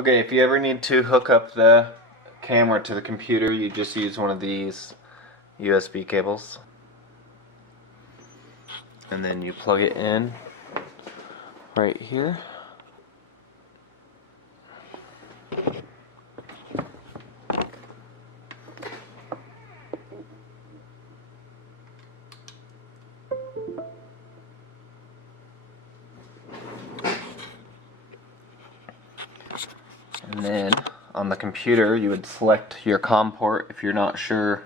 Okay, if you ever need to hook up the camera to the computer, you just use one of these USB cables. And then you plug it in right here. And then on the computer you would select your COM port. If you're not sure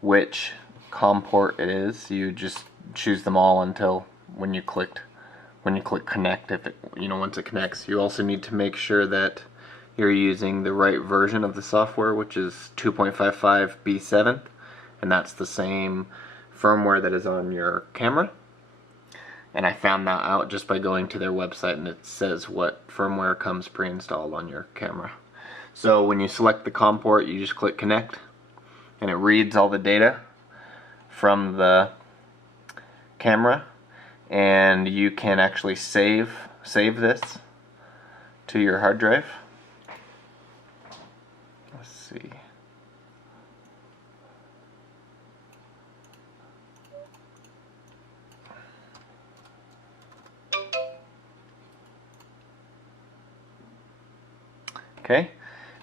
which COM port it is, you just choose them all until when you click connect. If it, once it connects, you also need to make sure that you're using the right version of the software, which is 2.55 B7, and that's the same firmware that is on your camera. And I found that out just by going to their website, and it says what firmware comes pre-installed on your camera. So when you select the COM port, you just click connect, and it reads all the data from the camera, and you can actually save this to your hard drive. Let's see. Okay,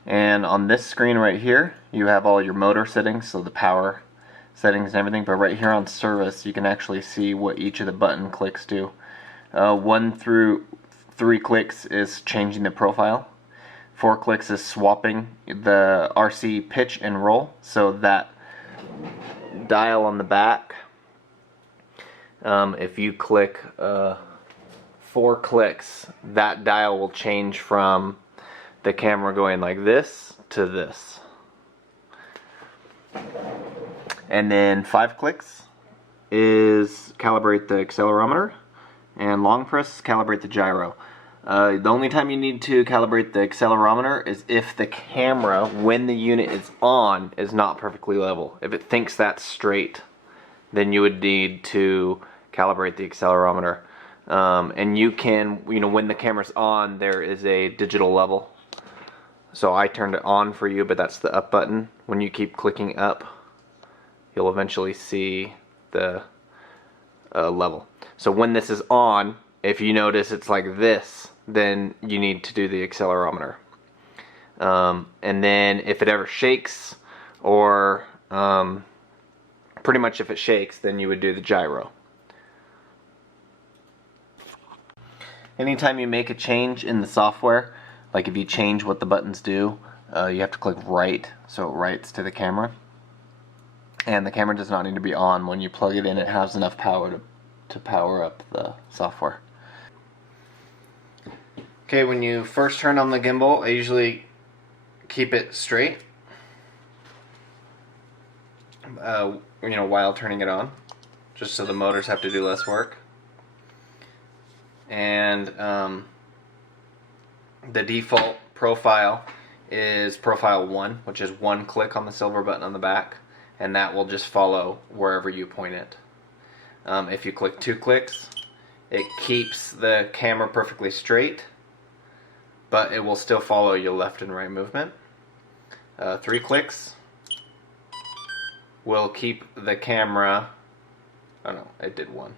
and on this screen right here you have all your motor settings, so the power settings and everything, but right here on service you can actually see what each of the button clicks do. 1 through 3 clicks is changing the profile. 4 clicks is swapping the RC pitch and roll, so that dial on the back, if you click 4 clicks, that dial will change from the camera going like this to this. And then 5 clicks is calibrate the accelerometer, and long press calibrate the gyro. The only time you need to calibrate the accelerometer is if the camera, when the unit is on, is not perfectly level. If it thinks that's straight, then you would need to calibrate the accelerometer. And you can, when the camera's on, there is a digital level. So I turned it on for you, but that's the up button. When you keep clicking up, you'll eventually see the level. So when this is on, if you notice it's like this, then you need to do the accelerometer. And then if it ever shakes, or pretty much if it shakes, then you would do the gyro. Anytime you make a change in the software, like if you change what the buttons do, you have to click right, so it writes to the camera. And the camera does not need to be on. When you plug it in, it has enough power to power up the software. Okay, when you first turn on the gimbal, I usually keep it straight, while turning it on, just so the motors have to do less work. And the default profile is profile 1, which is 1 click on the silver button on the back, and that will just follow wherever you point it. If you click 2 clicks, it keeps the camera perfectly straight, but it will still follow your left and right movement. 3 clicks will keep the camera, oh no, it did 1.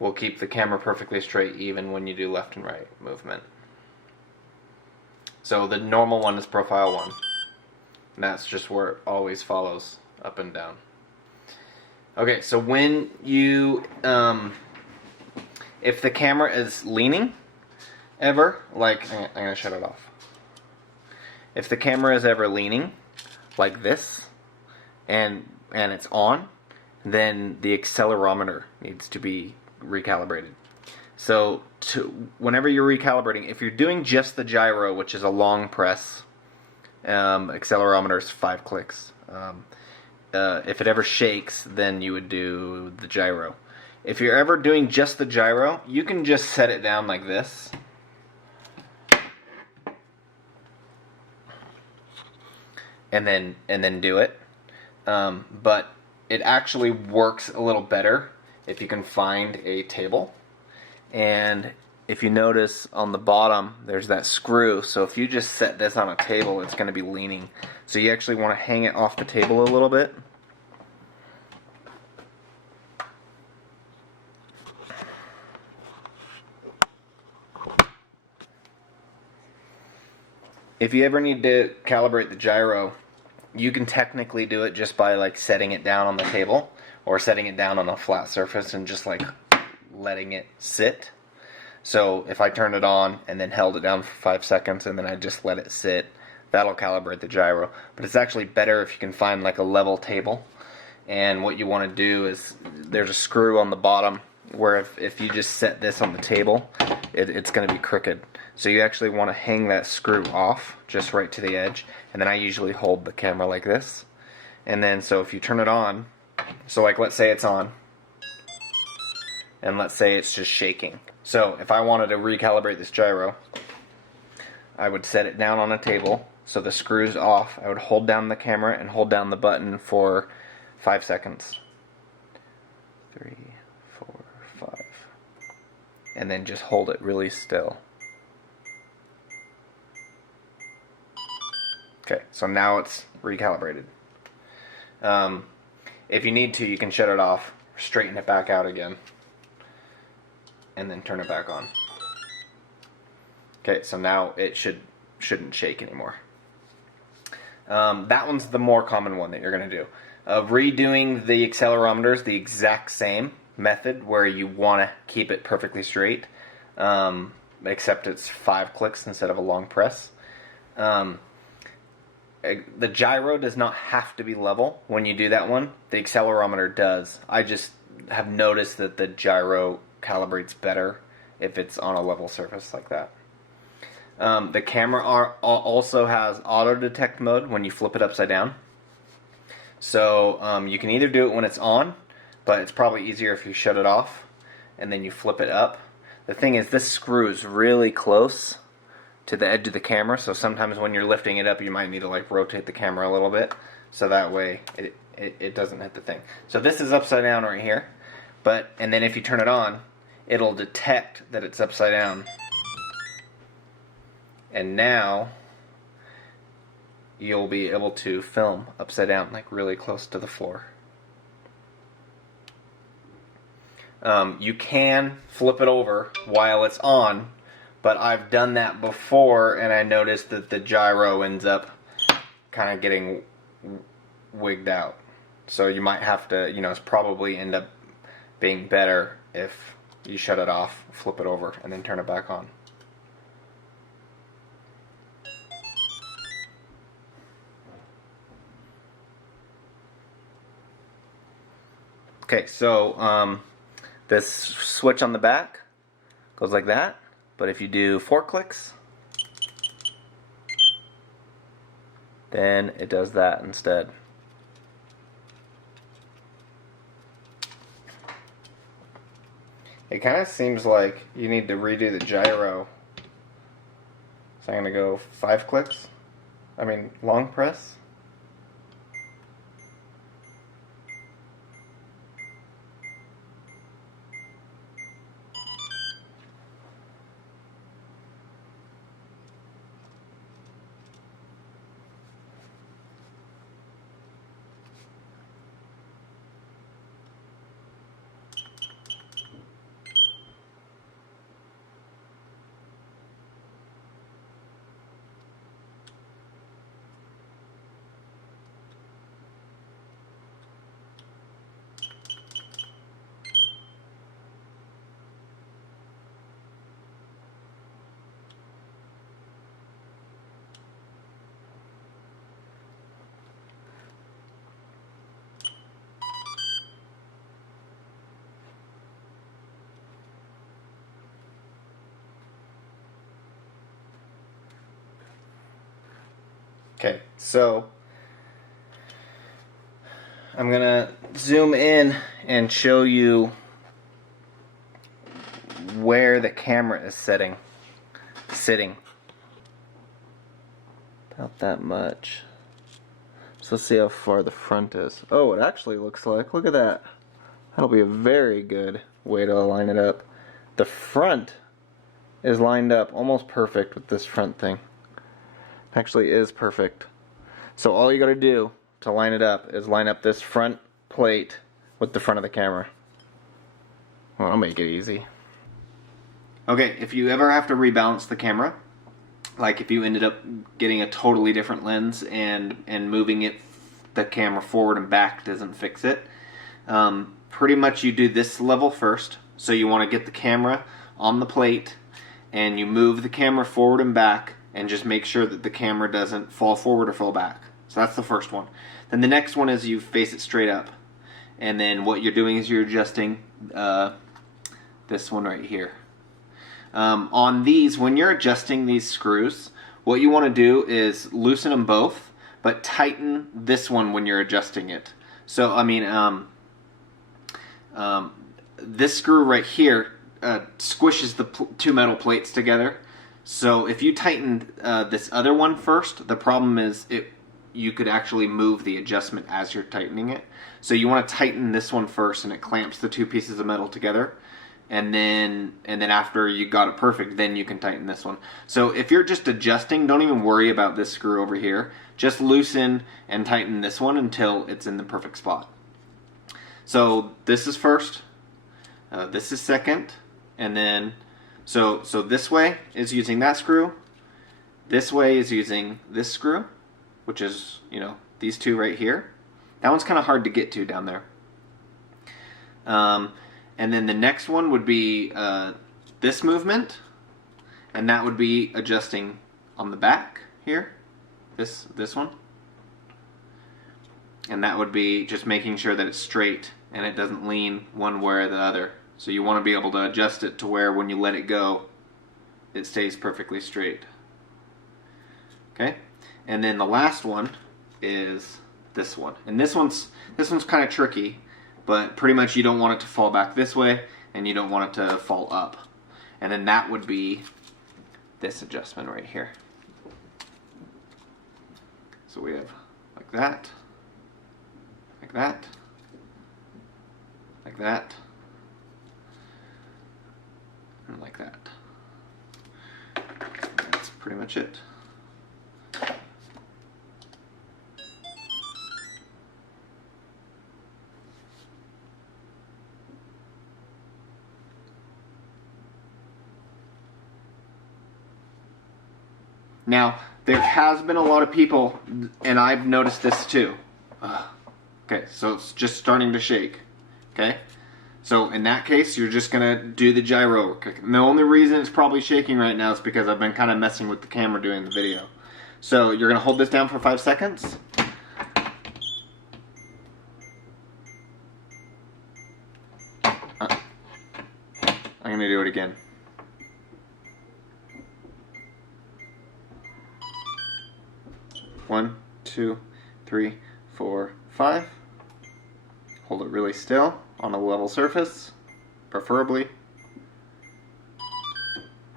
Will keep the camera perfectly straight even when you do left and right movement. So the normal one is profile 1. And that's just where it always follows up and down. Okay, so when you, if the camera is leaning, ever, like, I'm going to shut it off. If the camera is ever leaning, like this, and it's on, then the accelerometer needs to be recalibrated. So whenever you're recalibrating, if you're doing just the gyro, which is a long press, accelerometer is 5 clicks. If it ever shakes, then you would do the gyro. If you're ever doing just the gyro, you can just set it down like this. And then do it. But it actually works a little better if you can find a table and if you notice on the bottom, there's that screw. So if you just set this on a table, it's going to be leaning. So you actually want to hang it off the table a little bit. If you ever need to calibrate the gyro, you can technically do it just by like setting it down on the table or setting it down on a flat surface and just like letting it sit. So if I turned it on and then held it down for 5 seconds and then I just let it sit, that'll calibrate the gyro. But it's actually better if you can find like a level table. And what you want to do is, there's a screw on the bottom where if you just set this on the table, it's going to be crooked. So you actually want to hang that screw off just right to the edge, and then I usually hold the camera like this. And then so if you turn it on, so like let's say it's on, and let's say it's just shaking. So if I wanted to recalibrate this gyro, I would set it down on a table so the screw's off. I would hold down the camera and hold down the button for 5 seconds. 3, 4, 5. And then just hold it really still. Okay, so now it's recalibrated. If you need to, you can shut it off, straighten it back out again, and then turn it back on. Okay, so now it shouldn't shake anymore. That one's the more common one that you're going to do. Redoing the accelerometer is the exact same method where you want to keep it perfectly straight, except it's 5 clicks instead of a long press. The gyro does not have to be level when you do that one. The accelerometer does. I just have noticed that the gyro calibrates better if it's on a level surface like that. The camera also has auto detect mode when you flip it upside down. So you can either do it when it's on, but it's probably easier if you shut it off and then you flip it up. The thing is, this screw is really close to the edge of the camera, so sometimes when you're lifting it up you might need to like rotate the camera a little bit so that way it doesn't hit the thing. So this is upside down right here, and then if you turn it on, it'll detect that it's upside down, and now you'll be able to film upside down, like really close to the floor. You can flip it over while it's on, but I've done that before and I noticed that the gyro ends up kind of getting wigged out. So you might have to, it's probably end up being better if you shut it off, flip it over, and then turn it back on. Okay, so this switch on the back goes like that, but if you do 4 clicks, then it does that instead. It kind of seems like you need to redo the gyro. So I'm going to go 5 clicks. Long press. Okay, so I'm gonna zoom in and show you where the camera is sitting. About that much. So let's see how far the front is. Oh, it actually looks like, look at that. That'll be a very good way to line it up. The front is lined up almost perfect with this front thing. Actually is perfect. So all you gotta do to line it up is line up this front plate with the front of the camera. Well, I'll make it easy. Okay, if you ever have to rebalance the camera, like if you ended up getting a totally different lens and moving it, the camera forward and back doesn't fix it, pretty much you do this level first. So you want to get the camera on the plate and you move the camera forward and back and just make sure that the camera doesn't fall forward or fall back. So that's the first one. Then the next one is you face it straight up. And then what you're doing is you're adjusting this one right here. On these, when you're adjusting these screws, what you want to do is loosen them both, but tighten this one when you're adjusting it. So, I mean, this screw right here squishes the two metal plates together. So if you tighten this other one first, the problem is you could actually move the adjustment as you're tightening it. So you want to tighten this one first, and it clamps the two pieces of metal together. And then after you got it perfect, then you can tighten this one. So if you're just adjusting, don't even worry about this screw over here. Just loosen and tighten this one until it's in the perfect spot. So this is first, this is second, and then so this way is using that screw. This way is using this screw, which is, you know, these two right here. That one's kind of hard to get to down there. And then the next one would be this movement, and that would be adjusting on the back here, this one. And that would be just making sure that it's straight and it doesn't lean one way or the other. So you want to be able to adjust it to where when you let it go, it stays perfectly straight. Okay? And then the last one is this one. And this one's kind of tricky, but pretty much you don't want it to fall back this way and you don't want it to fall up. And then that would be this adjustment right here. So we have like that, like that, like that, and like that. That's pretty much it. Now, there has been a lot of people, and I've noticed this too. Okay, so it's just starting to shake. Okay? So in that case, you're just going to do the gyro. And the only reason it's probably shaking right now is because I've been kind of messing with the camera doing the video. So you're going to hold this down for 5 seconds. I'm going to do it again. One, two, three, 4, 5. Hold it really still on a level surface, preferably.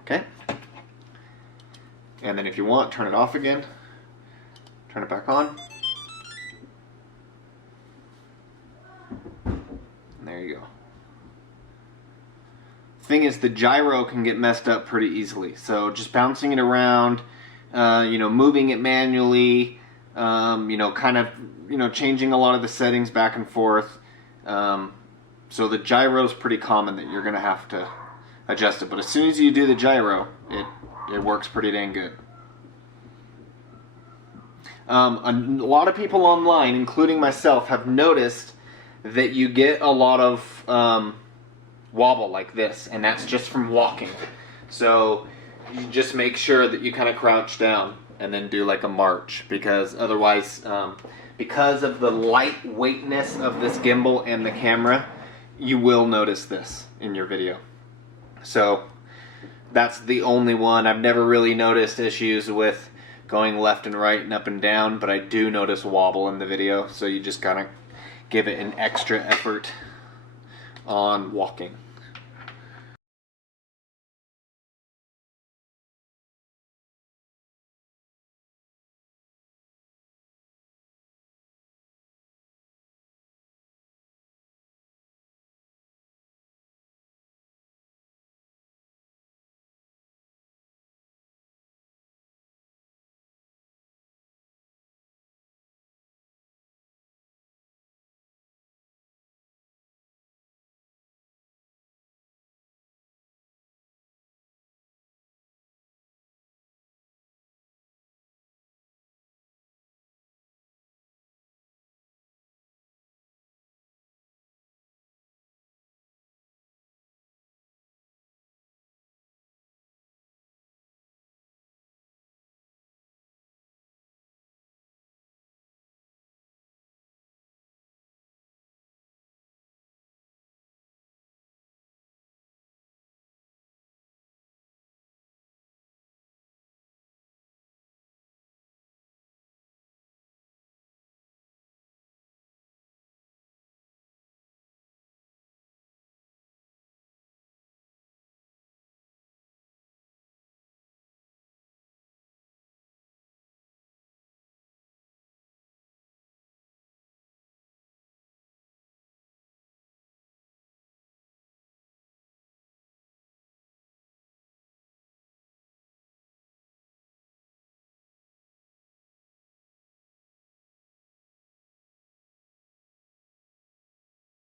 Okay. And then if you want, turn it off again. Turn it back on. And there you go. Thing is, the gyro can get messed up pretty easily. So just bouncing it around, you know, moving it manually, you know, kind of, you know, changing a lot of the settings back and forth. So the gyro is pretty common that you're going to have to adjust it. But as soon as you do the gyro, it works pretty dang good. A lot of people online, including myself, have noticed that you get a lot of wobble like this, and that's just from walking. So you just make sure that you kind of crouch down and then do like a march, because otherwise, because of the lightweightness of this gimbal and the camera, you will notice this in your video. So that's the only one. I've never really noticed issues with going left and right and up and down, but I do notice wobble in the video, so you just gotta give it an extra effort on walking.